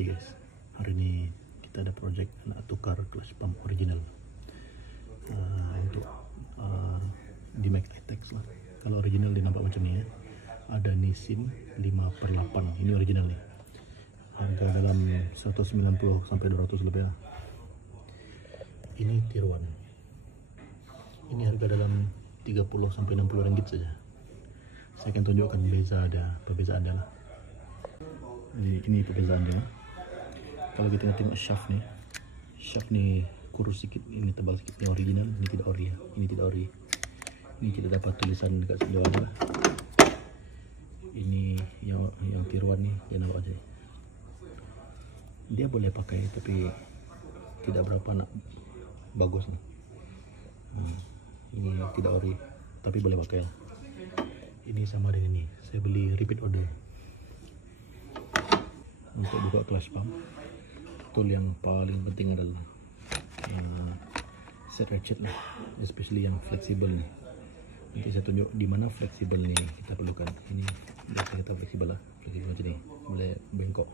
Oke guys, hari ini kita ada project nak tukar clutch pump original untuk di Max I-Tex lah. Kalau original dia nampak macam ni ya. Ada Nissin 5/8, ini original nih. Harga dalam 190 sampai 200 lebih lah. Ini tiruan. Ini harga dalam 30 sampai 60 ringgit saja. Saya akan tunjukkan perbezaan dia lah. Ini perbezaan dia. Kalau kita tengok shaft ni kurus sedikit, ini tebal sedikit. Ini original, ini tidak ori ya. Ini tidak ori. Ini tidak dapat tulisan dekat sebelah lah. Ini yang tiruan ni, dia nampak aja. Dia boleh pakai tapi tidak berapa nak bagus nih. Ini tidak ori tapi boleh pakai lah. Ini sama dengan ini. Saya beli repeat order untuk buka clutch pump. Tool yang paling penting adalah set ratchet lah, especially yang fleksibel nih. Nanti saya tunjuk di mana fleksibel nih kita perlukan. Ini biasa kita fleksibel lah, fleksibel macam ni, boleh bengkok.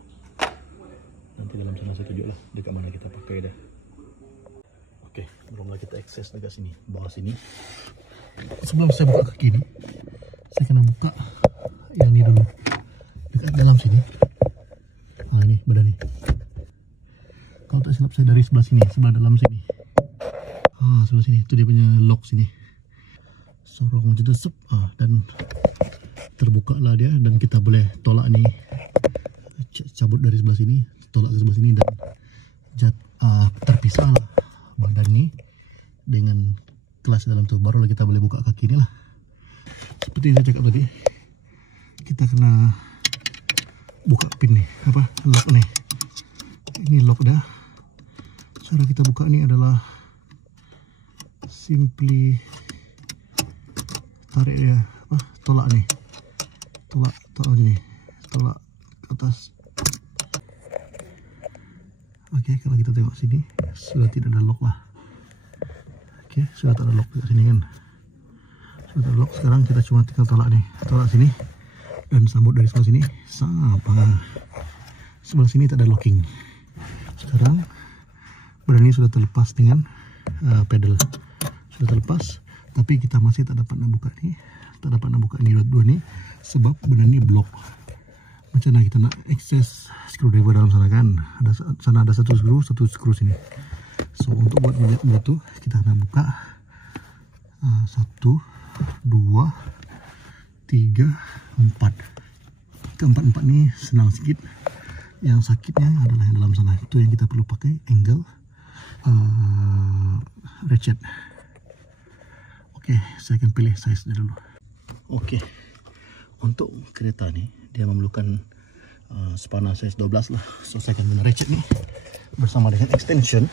Nanti dalam sana saya tunjuk lah dekat mana kita pakai dah. Oke, belumlah kita akses dekat sini, bawah sini. Sebelum saya buka kaki ni, saya kena buka yang ni dulu, dekat dalam sini. Ini badan ni. Kalau tak silap saya dari sebelah sini, sebelah dalam sini. Sebelah sini, itu dia punya lock sini. Sorong macam tu, dan terbuka lah dia, dan kita boleh tolak ni, cabut dari sebelah sini, tolak ke sebelah sini, dan terpisah lah badan ni dengan kelas dalam tu. Barulah kita boleh buka kaki ni lah. Seperti yang saya cakap tadi, kita kena buka pin ni, lock ni. Ini lock dah. Cara kita buka ni adalah simply tarik dia, tolak ni, tolak ni, tolak ke atas. Oke, kalau kita tengok sini sudah tidak ada lock lah. Oke, sudah tak ada lock dekat sini kan. Sudah tak ada lock. Sekarang kita cuma tinggal tolak nih, tolak sini dan sambut dari sebelah sini sampai sebelah sini tak ada locking. Sekarang badan ini sudah terlepas dengan pedal, sudah terlepas, tapi kita masih tak dapat nak buka ni, dua ni sebab badan ni blok. Macam mana kita nak akses screwdriver dalam sana kan? Sana ada satu skru sini. So untuk buat macam tu kita nak buka 1, 2, 3, 4. Keempat ni senang sikit. Yang sakitnya adalah yang dalam sana. Itu yang kita perlu pakai angle ratchet. Oke, saya akan pilih size dia dulu. Oke, untuk kereta ni dia memerlukan spana size 12 lah. So saya akan guna ratchet ni bersama dengan extension.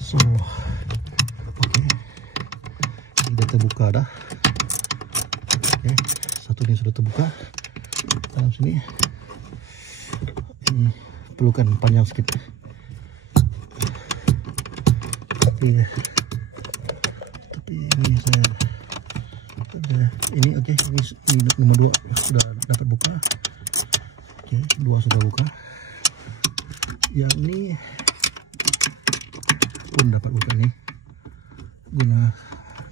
So oke, ini dah terbuka dah. Oke, satu ni sudah terbuka. Dalam sini ini perlukan panjang sikit. Tapi ini saya ini oke, ini nomor 2 sudah dapat buka. Oke, 2 sudah buka. Yang ini pun dapat buka nih guna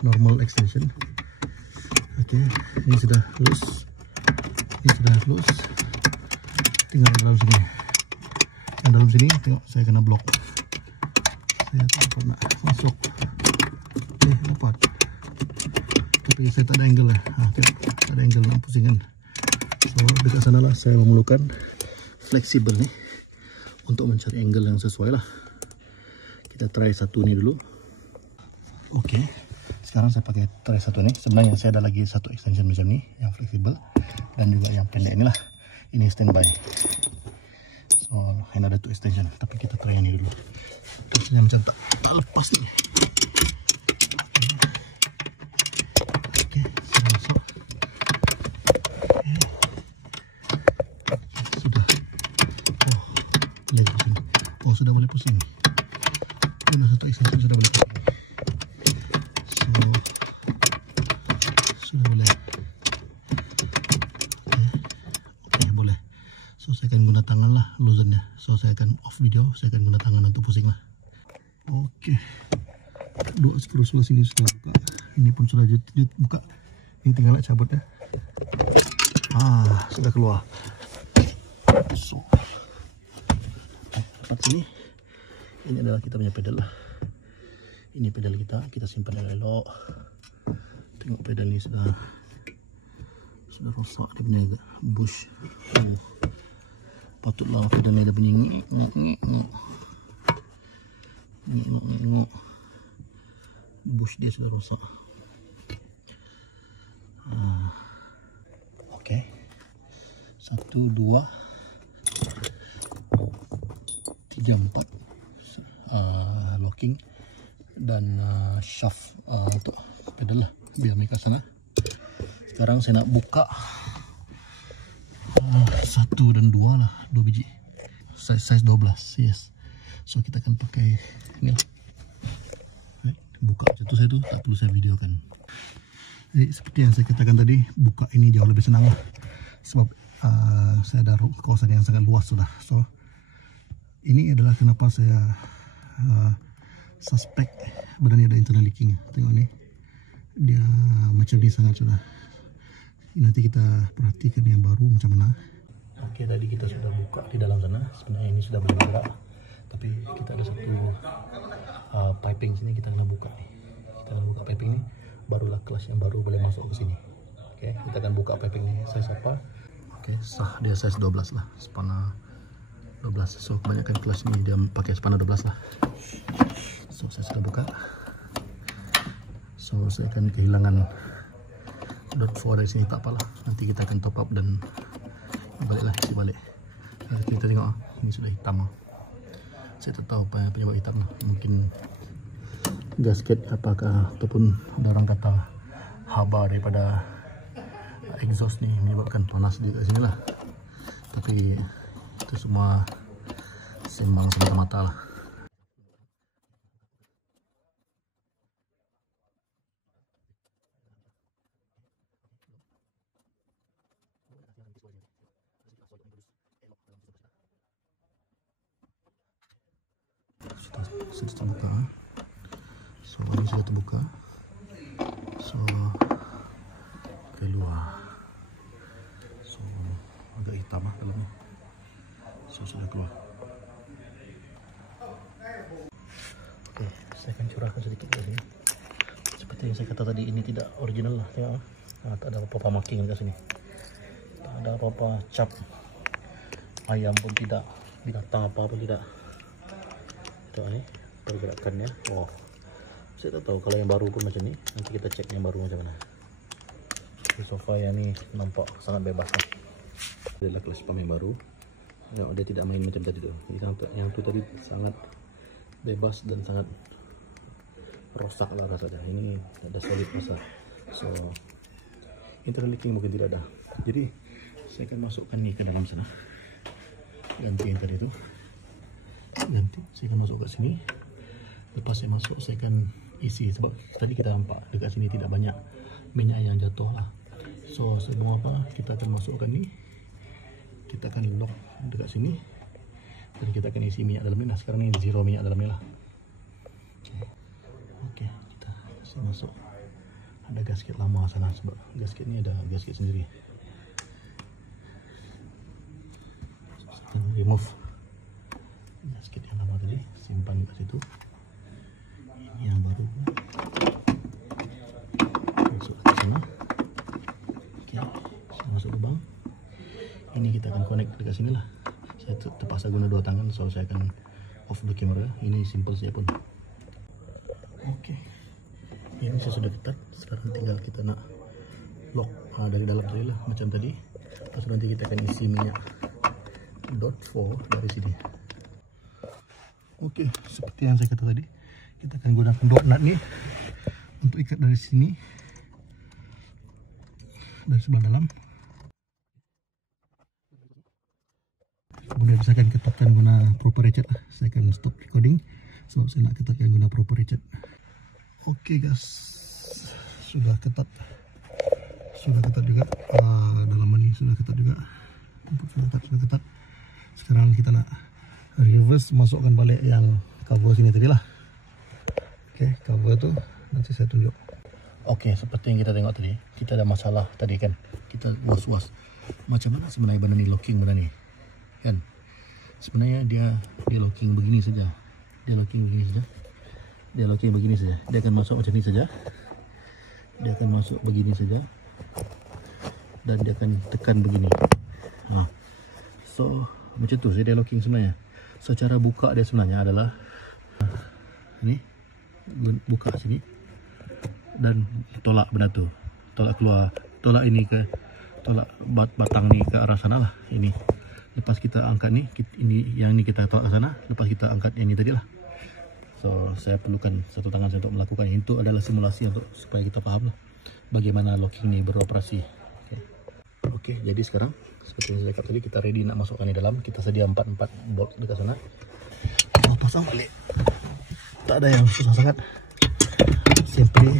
normal extension. Oke, ini sudah loose. Tinggal dalam sini. Yang dalam sini tengok saya kena blok. Saya tak dapat nak masuk. Oke, dapat. Tapi saya tak ada angle lah. Tak ada angle nak pusingkan. So dekat sana lah saya memerlukan fleksibel nih untuk mencari angle yang sesuai lah. Kita try satu ni dulu. Oke, sekarang saya pakai try satu ni. Sebenarnya saya ada lagi satu extension macam ni yang fleksibel dan juga yang pendek inilah. Ini standby. So hanya ada 2 extension. Tapi kita try yang ni dulu. Extension macam tak lepas ni. Oke, saya masuk. Sudah boleh pusing. Ada satu extension sudah boleh pusing. Sudah boleh. Oke, boleh. So saya saya akan guna tangan lah loosennya. So saya akan off video, saya akan guna tangan untuk pusing lah. Oke, dua skru sebelah sini sudah buka, ini pun sudah buka, ini tinggal nak cabut ya. Sudah keluar. So tempat sini, ini adalah kita punya pedal lah. Ini pedal kita simpan elok. Tengok pedal ni sudah rosak, dia punya bush. Patutlah pedal ni ada bunyi ngik. Bush dia sudah rosak. Oke. 1, 2, 3, 4 locking dan shaft untuk pedal lah, biar mereka sana. Sekarang saya nak buka 1 dan 2 lah, 2 biji size 12, yes. So kita akan pakai ni lah. Buka macam tu saya tu tak perlu saya videokan. Jadi seperti yang saya katakan tadi, buka ini jauh lebih senang lah. Sebab saya ada kawasan yang sangat luas sudah. So ini adalah kenapa saya suspek benda ni ada internal leaking. Tengok ni, dia macam ni sangat sudah. Nanti kita perhatikan yang baru macam mana. Oke, tadi kita sudah buka di dalam sana. Sebenarnya ini sudah boleh gerak, tapi kita ada satu piping sini, kita kena buka nih. Kita akan buka piping ini, barulah kelas yang baru boleh masuk ke sini. Oke, kita akan buka piping ini. Size apa? Oke, sah dia size 12 lah, spana 12. So kebanyakan kelas ini dia pakai spana 12 lah. So saya sudah buka. So saya akan kehilangan .4 dari sini, tak apalah. Nanti kita akan top up dan baliklah, isi balik. Kita tengok ini sudah hitam. Saya tak tahu apa penyebab hitam. Mungkin gasket apakah, ataupun ada orang kata haba daripada exhaust ni menyebabkan panas di sini lah. Tapi itu semua sembang semata-mata lah. Sudah terbuka. So ini sudah terbuka. So keluar. So agak hitam lah dalamnya. So sudah keluar. Oke, saya akan curahkan sedikit dari sini. Seperti yang saya kata tadi, ini tidak original lah. Tengok, tak ada apa-apa marking di sini. Tak ada apa-apa cap. Ayam pun tidak, binatang apa pun tidak. Tengok ni pergerakannya. Oh, saya tak tahu kalau yang baru pun macam ni. Nanti kita cek yang baru macam mana. Sofa yang ni nampak sangat bebas lah. Dia adalah kelas pam yang baru. Tengok, dia tidak main macam tadi tu. Yang tu tadi sangat bebas dan sangat rosak lah rasanya. Ini ada solid rasa. So internal leaking mungkin tidak ada. Jadi saya akan masukkan ni ke dalam sana. Ganti yang tadi tu. Ganti, saya akan masuk ke sini. Lepas saya masuk, saya akan isi. Sebab tadi kita nampak dekat sini tidak banyak minyak yang jatuh lah. So sebelum apa, kita akan masukkan ni. Kita akan lock dekat sini. Dan kita akan isi minyak dalam ni lah. Sekarang ni zero minyak dalam ni lah. Oke, kita kasih masuk. Ada gasket lama sana, sebab gasket ni ada gasket sendiri. Kita remove gasket yang lama tadi, simpan kat situ. Ini yang baru masuk ke sana. Oke, saya masuk lubang. Ini kita akan connect dekat sini lah. Saya terpaksa guna dua tangan, so saya akan off the camera. Ini simple saja pun. Oke, ini saya sudah ketat. Sekarang tinggal kita nak lock dari dalam tadi lah, macam tadi. Terus nanti kita akan isi minyak .4 dari sini. Oke, seperti yang saya kata tadi, kita akan gunakan dot nut ni untuk ikat dari sini, dari sebelah dalam. Kemudian saya akan ketatkan guna proper ratchet lah. Saya akan stop recording sebab saya nak ketatkan guna proper ratchet. Oke guys, sudah ketat juga. Dalam ini sudah ketat juga. Sudah ketat. Sekarang kita nak reverse, masukkan balik yang cover sini tadi lah. Oke, cover tu nanti saya tunjuk. Oke, seperti yang kita tengok tadi, kita ada masalah tadi kan. Kita was-was macam mana sebenarnya benda ni locking benda ni kan. Sebenarnya dia locking begini saja. Dia locking begini saja. Dia akan masuk macam ni saja. Dia akan masuk begini saja. Dan dia akan tekan begini. So macam tu dia locking sebenarnya. Secara buka dia sebenarnya adalah ni, buka sini dan tolak benda tu, tolak keluar, tolak ini ke, tolak batang ni ke arah sana lah. Ini lepas kita angkat ni, ini yang ni kita tolak ke sana, lepas kita angkat yang ni tadi lah. So saya perlukan satu tangan saya untuk melakukan itu. Adalah simulasi untuk supaya kita faham lah bagaimana locking ni beroperasi. Oke, jadi sekarang seperti yang saya cakap tadi, kita ready nak masukkan di dalam. Kita sedia 4 bolt dekat sana. Kita pasang balik. Tak ada yang susah sangat. Simply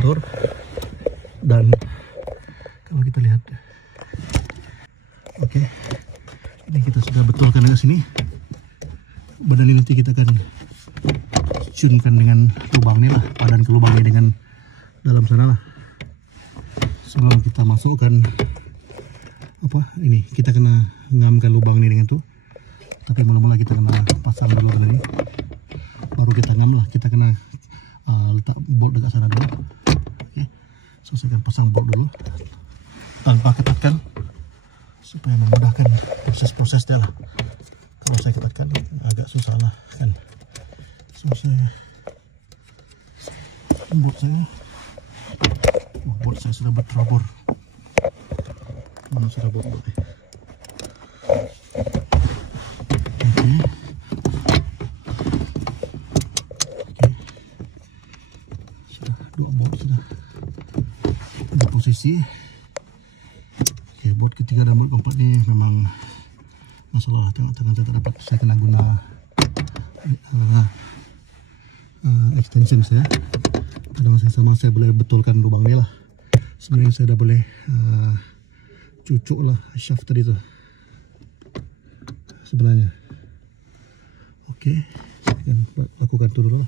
tor, dan kalau kita lihat, oke, ini kita sudah betulkan dekat sini. Benda ini nanti kita akan tunkan dengan lubang ni lah, padan ke lubang ni dengan dalam sana lah. Sebelum kita masukkan apa ini, kita kena ngamkan lubang ni dengan tu. Tapi mula-mula kita kena pasang dulu benda ni, baru kita ngam lah. Kita kena letak bolt dekat sana dulu. Oke, so saya akan pasang bolt dulu tanpa ketatkan supaya memudahkan proses-proses dia lah. Kalau saya ketatkan agak susah lah kan. So saya bolt saya sudah berterabur. Mana sudah bolt ni? Sudah 2 bolt sudah di posisi. Oke, bolt ketiga dan bolt keempat ni memang masalah. Tengok-tengok saya tak dapat. Saya kena guna extension saya. Dengan sama saya boleh betulkan lubang ni lah. Sebenarnya saya dah boleh cucuk lah shaft tadi tu sebenarnya. Oke, saya akan lakukan tu dulu.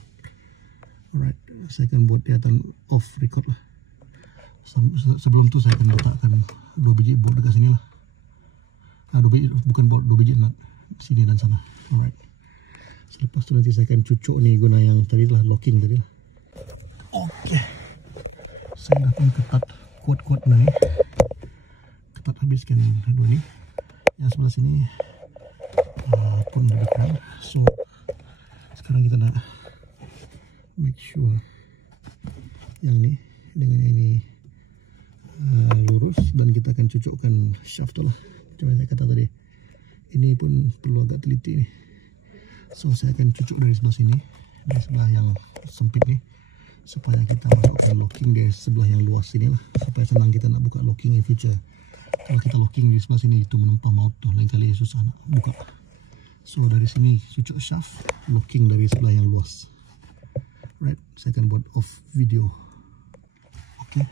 Alright, saya akan buat dia off record lah. Sebelum tu saya akan letakkan 2 biji bolt dekat sini lah. 2 biji, bukan bolt, 2 biji nut sini dan sana. Alright, selepas tu nanti saya akan cucuk ni guna yang tadi lah, locking tadi lah. Oke, saya dah pun ketat kuat-kuat ni, ketat habiskan 2 ni. Yang sebelah sini pun didekatkan. So sekarang kita nak make sure yang ni dengan yang ini lurus, dan kita akan cucukkan shaft tu lah. Macam yang saya kata tadi, ini pun perlu agak teliti ni. So saya akan cucuk dari sebelah sini, dari sebelah yang sempit ni, supaya kita masukkan locking dari sebelah yang luas sini lah, supaya senang kita nak buka locking in future. Kalau kita locking di sebelah sini, itu menempah maut tuh, lain kali susah nak buka. So dari sini cucuk shaft, locking dari sebelah yang luas. Right, saya akan buat off video. Oke,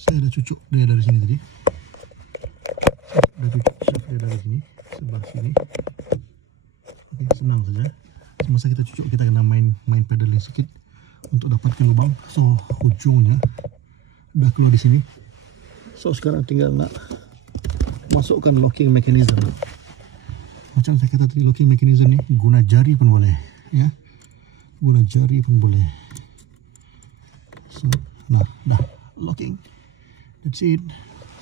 saya dah cucuk dia dari sini tadi. Dah cucuk shaft dia dari sini, sebelah sini. Oke, senang saja. Semasa kita cucuk, kita kena main pedaling sedikit untuk dapatkan lubang. So ujungnya dah keluar di sini. So sekarang tinggal nak masukkan locking mechanism. Macam saya kata tadi, locking mechanism ni guna jari pun boleh, ya. Guna jari pun boleh. So nah, dah locking. That's it.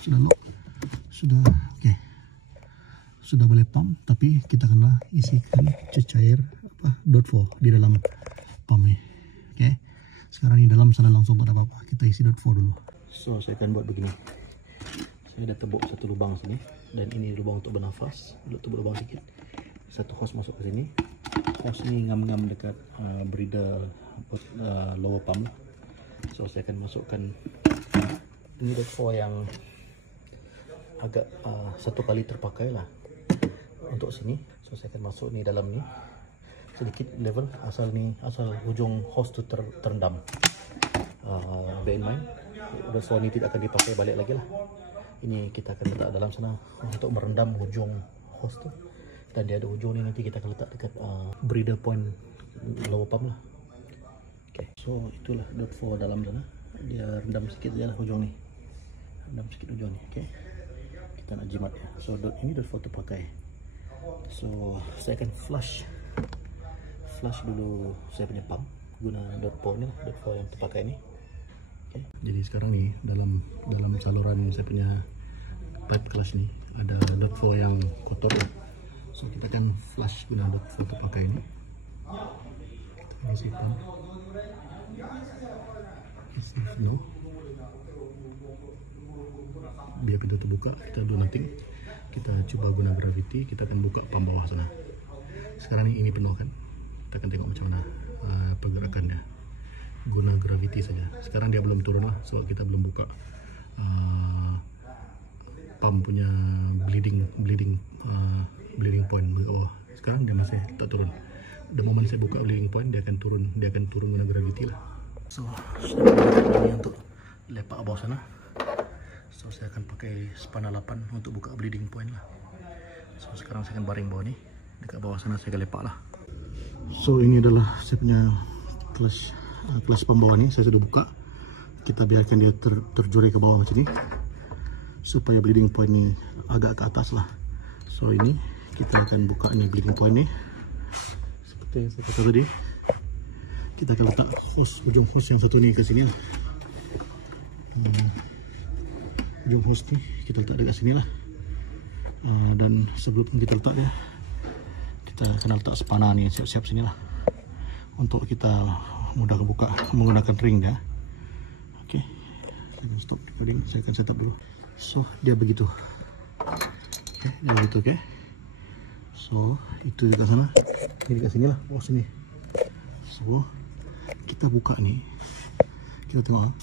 Sudah lock. Sudah oke. Sudah boleh pump, tapi kita kena isikan cecair .4 di dalam pump ni. Oke. Sekarang di dalam sana langsung tak ada apa-apa. Kita isi .4 dulu. So saya akan buat begini. Saya dah tebuk satu lubang sini, dan ini lubang untuk bernafas. Tebuk lubang sikit. Satu hose masuk ke sini. Hose ni ngam-ngam dekat breather lower pump. So saya akan masukkan ini .4 yang agak satu kali terpakai lah untuk sini. So saya akan masuk ni dalam ni sedikit level, asal hujung hose tu terendam. Bear in mind, .4 ni tidak akan dipakai balik lagi lah. Ini kita akan letak dalam sana untuk merendam ujung hose tu, dan dia ada ujung ni, nanti kita akan letak dekat breather point lower pump lah. Okay, so itulah .4 dalam sana. Dia rendam sikit je lah ujung ni, rendam sikit ujung ni. Okay, kita nak jimat dia. So ini .4 terpakai. So saya akan flush dulu saya punya pump guna .4 ni lah, .4 yang terpakai ni. Okay. Jadi sekarang ni dalam saluran saya punya pipe clutch ni ada .4 yang kotor ya. So kita akan flush guna .4 terpakai ni. Kita isi pump. Isi flow. Biar pintu terbuka, kita do nothing. Kita cuba guna gravity, kita akan buka pump bawah sana. Sekarang ni ini penuh kan. Kita akan tengok macam mana pergerakannya guna gravity saja. Sekarang dia belum turun lah sebab kita belum buka pump punya bleeding point ke bawah. Sekarang dia masih tak turun. The moment saya buka bleeding point, dia akan turun guna gravity lah. So saya pakai ini untuk lepak bawah sana. So saya akan pakai spana 8 untuk buka bleeding point lah. So sekarang saya akan baring bawah ni, dekat bawah sana saya akan lepak lah. So ini adalah saya punya clutch pump bawah ni, saya sudah buka. Kita biarkan dia terjuri ke bawah macam ni supaya bleeding point ni agak ke atas lah. So ini kita akan buka ni bleeding point ni seperti yang saya kata tadi. Kita akan letak ujung hose yang satu ni ke sini lah. Ujung hose ni kita letak dekat sini lah. Dan sebelum kita letak dia, kita kena letak spana ni siap-siap sini lah, untuk kita mudah buka menggunakan ring dia. Okay, saya akan stop recording, saya akan set up dulu. So dia begitu. Okay, dia begitu. Okay, so itu dekat sana, ini dekat sini lah, bawah sini. So kita buka ni, kita tengok,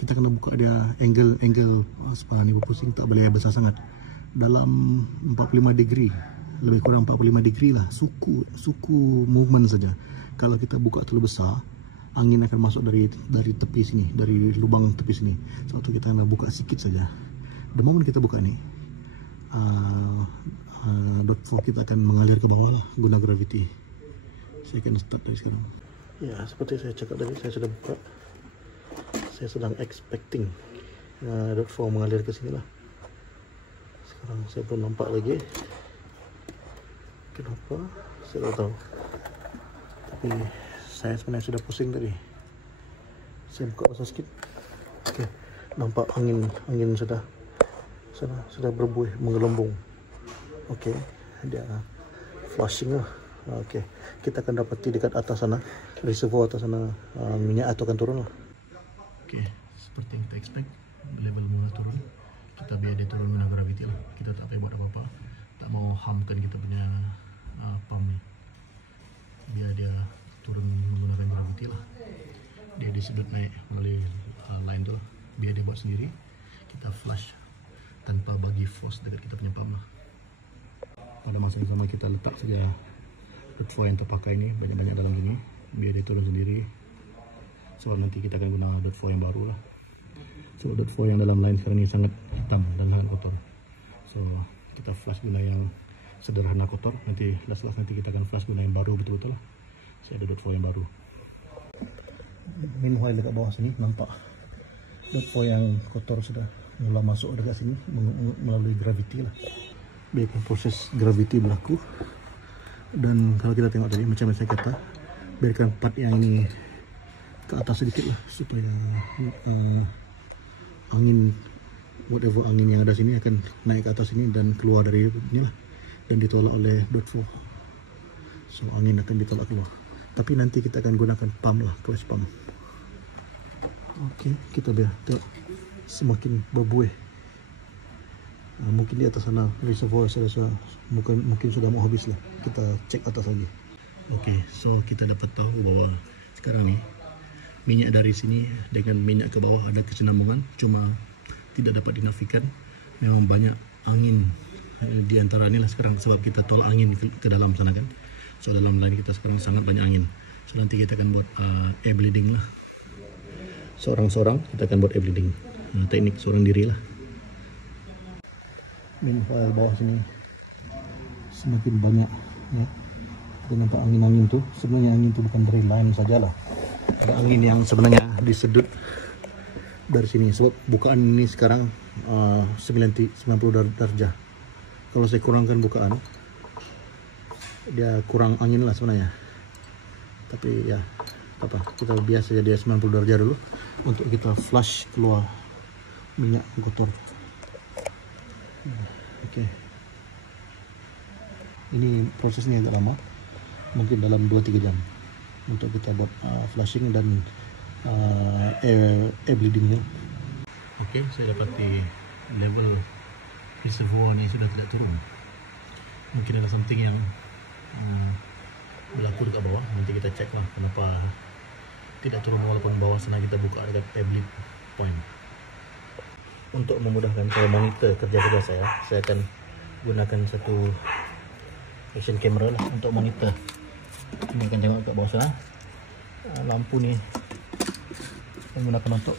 kita kena buka dia angle spana ni berpusing, tak boleh besar sangat, dalam 45 degree, lebih kurang 45 degree lah, suku movement saja. Kalau kita buka terlalu besar, angin akan masuk dari tepi sini, dari lubang tepi sini. Sebab tu kita nak buka sikit saja. The moment kita buka ni, .4 kita akan mengalir ke bawah lah, guna gravity. Saya akan start dari sekarang. Ya, seperti saya cakap tadi, saya sudah buka. Saya sedang expecting .4 mengalir ke sini lah. Sekarang saya belum nampak lagi. Kenapa? Saya tak tahu. Tapi saya sebenarnya sudah pusing tadi. Saya buka besar sikit. Okey, nampak angin sudah berbuih, menggelembung. Okey, dia flushing lah. Okey, kita akan dapati dekat atas sana, reservoir atas sana, minyak itu akan turun lah. Okey, seperti yang kita expect, level mula turun. Kita biar dia turun guna gravity lah. Kita tak payah buat apa-apa. Tak mau harmkan kita punya pump ni. Biar dia turun menggunakan gravity lah. Dia disedut naik melalui line tu. Biar dia buat sendiri. Kita flush tanpa bagi force dekat kita punya pump lah. Pada masa yang sama kita letak saja .4 yang terpakai ni banyak-banyak dalam sini. Biar dia turun sendiri. Sebab nanti kita akan guna .4 yang baru lah. So .4 yang dalam line sekarang ni sangat hitam dan sangat kotor. So kita flush guna yang sederhana kotor. Nanti last nanti kita akan flush guna yang baru betul-betul lah. Saya ada .4 yang baru. Meanwhile dekat bawah sini nampak .4 yang kotor sudah mula masuk dekat sini melalui gravity lah. Biarkan proses gravity berlaku. Dan kalau kita tengok tadi macam yang saya kata, biarkan part yang ini ke atas sedikit lah, supaya angin, whatever angin yang ada sini akan naik ke atas sini dan keluar dari ni lah, dan ditolak oleh .4. So angin akan ditolak keluar. Tapi nanti kita akan gunakan pump lah, clutch pump. Okey, kita biar tengok semakin berbuih. Mungkin di atas sana reservoir saya rasa mungkin sudah mau habis lah. Kita cek atas lagi. Okey, so kita dapat tahu bahawa sekarang ni minyak dari sini dengan minyak ke bawah ada kesinambungan, cuma tidak dapat dinafikan. Memang banyak angin di antara ni lah sekarang, sebab kita tolak angin ke dalam sana kan. So dalam line kita sekarang sangat banyak angin. So nanti kita akan buat air bleeding lah. Seorang-seorang kita akan buat air bleeding. Teknik seorang diri lah. manhole bawah sini semakin banyak ya. Dan nampak angin-angin tuh, sebenarnya angin itu bukan dari line sajalah, ada angin yang sebenarnya disedut dari sini, sebab bukaan ini sekarang 90 derajat. Kalau saya kurangkan bukaan, dia kurang angin lah sebenarnya, tapi ya apa, kita biasa jadi 90 derajat dulu untuk kita flush keluar minyak kotor. Oke. Ini prosesnya agak lama, mungkin dalam 2-3 jam untuk kita buat flushing dan air bleeding. Oke, saya dapati level reservoir ni sudah tidak turun. Mungkin ada something yang berlaku dekat bawah. Nanti kita cek lah kenapa tidak turun, walaupun bawah sana kita buka dekat air bleed point. Untuk memudahkan saya monitor kerja-kerja saya akan gunakan satu action camera lah untuk monitor. Ini akan tengok kat bawah sana. Lampu ni saya gunakan untuk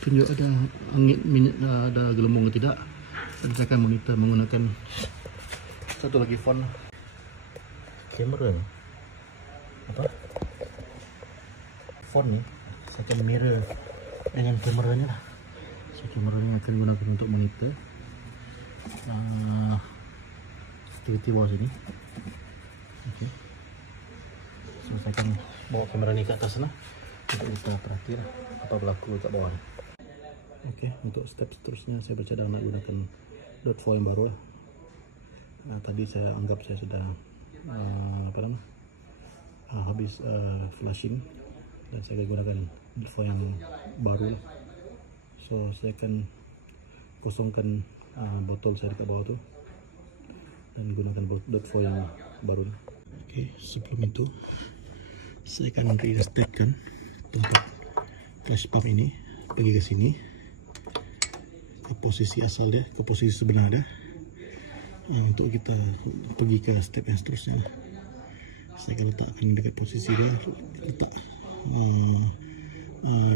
tunjuk ada angin minyak, ada gelembung atau tidak. Dan saya akan monitor menggunakan satu lagi phone kamera ni. Apa? Phone ni saya akan mirror dengan kameranya lah. So kameranya akan gunakan untuk monitor aktiviti bawah sini. Okay. So saya akan bawa kamera ni ke atas sana untuk kita perhati lah apa berlaku kat bawah ni. Okay, untuk step seterusnya saya bercadang nak gunakan dot foil yang baru lah. Tadi saya anggap saya sudah habis flushing, dan saya akan gunakan dot foil yang baru lah. So saya akan kosongkan botol saya dekat bawah tu dan gunakan dot foil yang baru. Okay, sebelum itu saya akan reinstatekan tempat flash pump ini pergi ke sini, ke posisi asal dia, ke posisi sebenar dia. Untuk kita pergi ke step yang seterusnya, saya akan letakkan dekat posisi dia, letak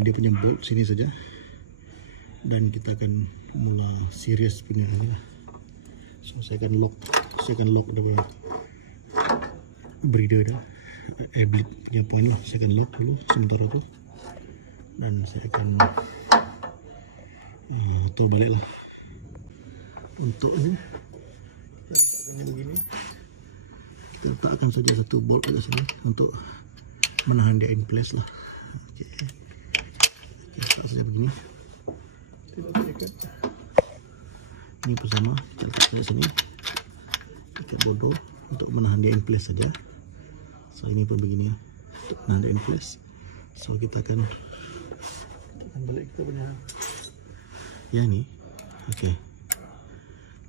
dia punya bolt sini saja, dan kita akan mula serius punya ni lah. So saya akan lock the breather dah, air bleed punya point lah. Saya akan lock dulu sementara tu, dan saya akan terbalik lah. Untuk ni begini, kita letakkan saja satu bolt dekat sini untuk menahan dia in place lah. Okay. Letak saja begini. Ini bersama kita letak kat sini, ikat bodoh untuk menahan dia in place saja. So ini pun begini ya, untuk menahan dia in place. So kita akan balik kita punya yang ni. Okay,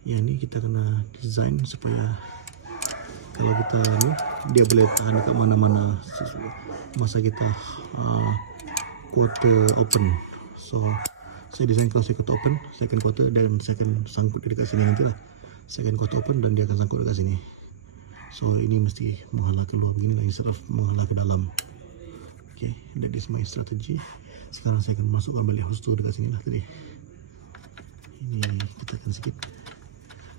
yang ni kita kena design supaya kalau kita ni, dia boleh tahan dekat mana-mana masa kita quarter open. So saya design kalau saya quarter open, saya akan quarter dan saya akan sangkut dekat sini nanti lah. Saya akan quarter open dan dia akan sangkut dekat sini. So ini mesti menghalang keluar begini lah, instead of menghalang ke dalam. Okay, that is my strategy. Sekarang saya akan masukkan balik hose tu dekat sini lah tadi. Ini kita akan sikit.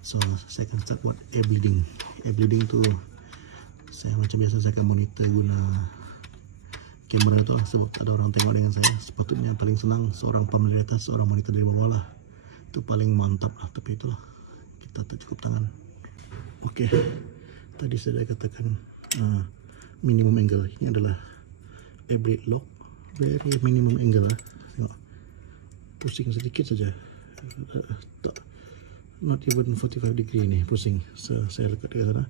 So saya akan start buat air bleeding. Air bleeding tu saya macam biasa saya akan monitor guna kamera tu lah, sebab ada orang tengok dengan saya. Sepatutnya paling senang seorang pump dari atas, seorang monitor dari bawah lah. Itu paling mantap lah, tapi itulah, kita tak cukup tangan. Okey, tadi saya dah katakan minimum angle. Ini adalah air bleed lock, very minimum angle lah. Tengok, pusing sedikit saja, not even 45 degree ni pusing. So, saya lekat dekat sana.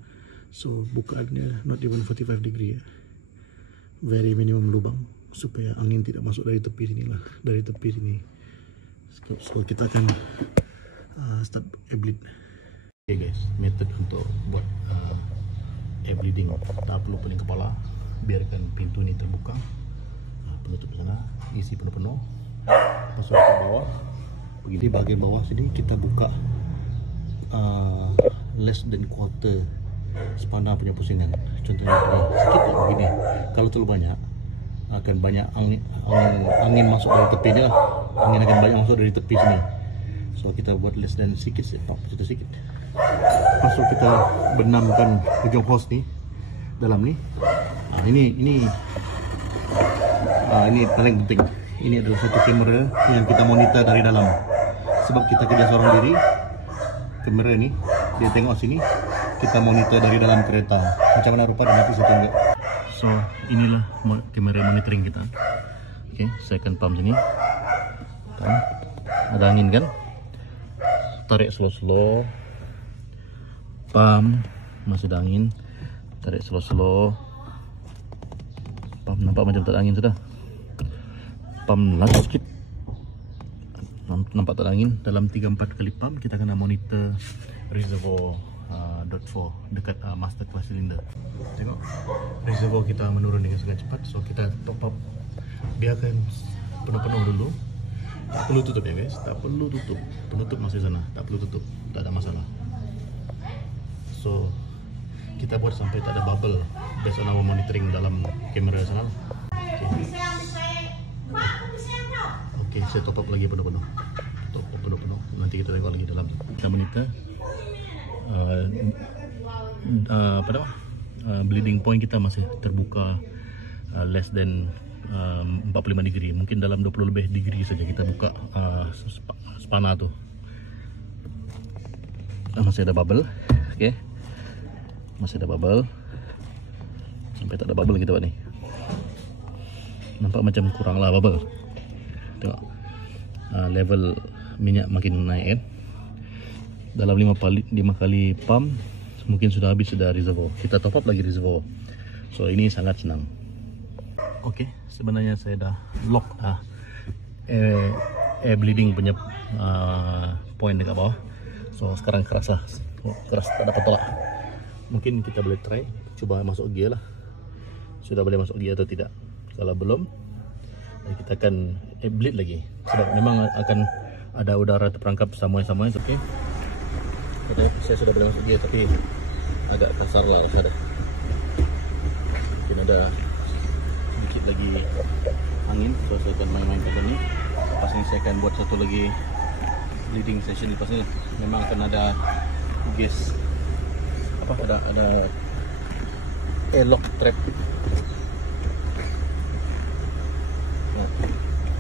So bukaannya not even 45 degree ya. Very minimum lubang supaya angin tidak masuk dari tepi sini lah, dari tepi sini. So kita akan start air bleed. Okay guys, method untuk buat air bleeding, tak perlu pening kepala, biarkan pintu ni terbuka, penutup sana, isi penuh-penuh, masuk ke bawah. Begini bahagian bawah sini kita buka less than quarter sepanjang punya pusingan. Contohnya sikit lah begini. Kalau terlalu banyak, akan banyak angin masuk dari tepi ni lah. Angin akan banyak masuk dari tepi sini. So kita buat less than sedikit, sedikit. Lepas tu kita benamkan ujung hose ni dalam ni. Ini paling penting. Ini adalah satu kamera yang kita monitor dari dalam. Sebab kita kerja seorang diri, kamera ni dia tengok sini, kita monitor dari dalam kereta. Macam mana rupa dan nanti saya tunjuk. So inilah kamera monitoring kita. Okay, saya akan pump sini. Ada angin kan? Tarik slow-slow. Pump, masih ada angin. Tarik slow-slow. Pump, nampak macam tak ada angin sudah. Pump lagi sikit. Nampak tak ada angin. Dalam 3-4 kali pump kita kena monitor reservoir .4 dekat master class cylinder. Tengok, reservoir kita menurun dengan sangat cepat. So kita top up, biarkan penuh-penuh dulu. Tak perlu tutup ya guys, tak perlu tutup. Penutup masih sana, tak perlu tutup, tak ada masalah. So kita buat sampai tak ada bubble based on our monitoring dalam kamera sana. Okay, saya top up lagi penuh-penuh. Top up penuh-penuh. Nanti kita tengok lagi dalam. Kita monitor bleeding point kita masih terbuka less than 45 degree. Mungkin dalam 20 lebih degree saja kita buka spana tu. Masih ada bubble. Okay, masih ada bubble. Sampai tak ada bubble kita buat ni. Nampak macam kurang lah bubble. Tengok, level minyak makin naik kan. Dalam 5 kali pump mungkin sudah habis sudah reservoir. Kita top up lagi reservoir. So ini sangat senang. Oke, sebenarnya saya dah lock air bleeding punya point dekat bawah. So sekarang keras lah. Keras, tak dapat tolak. Mungkin kita boleh try, coba masuk gear lah. Sudah boleh masuk gear atau tidak. Kalau belum, kita akan bleed lagi. Sebab memang akan ada udara terperangkap samai-samai. Oke, saya sudah boleh masuk gear tapi agak kasar lah rasa dah. Mungkin ada sedikit lagi angin, so saya akan main-main kat sini. Lepas ini saya akan buat satu lagi bleeding session lepas ni lah. Memang akan ada gas, ada airlock trap.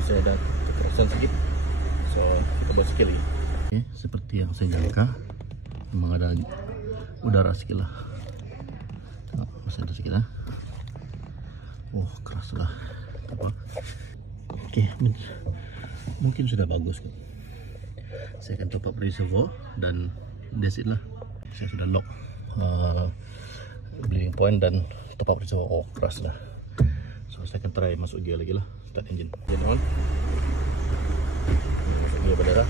Saya ada kekerasan sedikit, so kita buat sikit lagi. Okay, seperti yang saya jangka, memang ada udara sikit lah. Masih ada sikit lah. Oh, keras lah. Oke, mungkin sudah bagus. Saya akan top up reservoir dan that's it lah. Saya sudah lock bleeding point dan top up reservoir. Oh, keras lah. So saya akan try masuk gear lagi lah. Start engine. Engine on. Masuk gear bandara.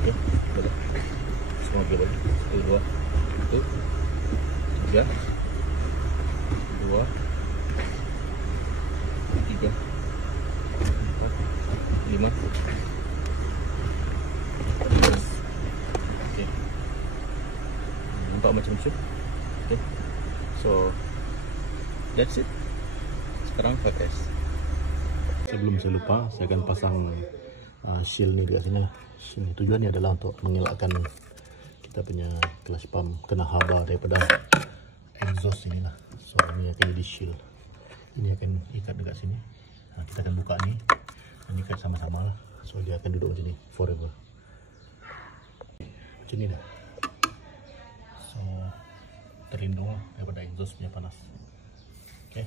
Oke, boleh. Semua gear boleh. 1, 2, 1, 3, 2, 3, 4, 5, 6. Oke, nampak macam tu. Oke, so that's it. Sekarang pakai. Sebelum saya lupa, saya akan pasang shield ni dekat sini. Shield ni tujuannya adalah untuk mengelakkan kita punya clutch pump kena haba daripada exhaust ini lah. So ini akan jadi shield. Ini akan ikat dekat sini. Kita akan buka ni dan ikat sama-sama lah. So dia akan duduk macam ni forever. Macam ni dah. So terlindung daripada exhaust punya panas. Okay.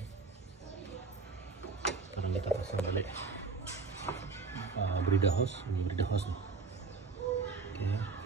Sekarang kita pasang balik breather hose. Ini breather hose ni. Okay.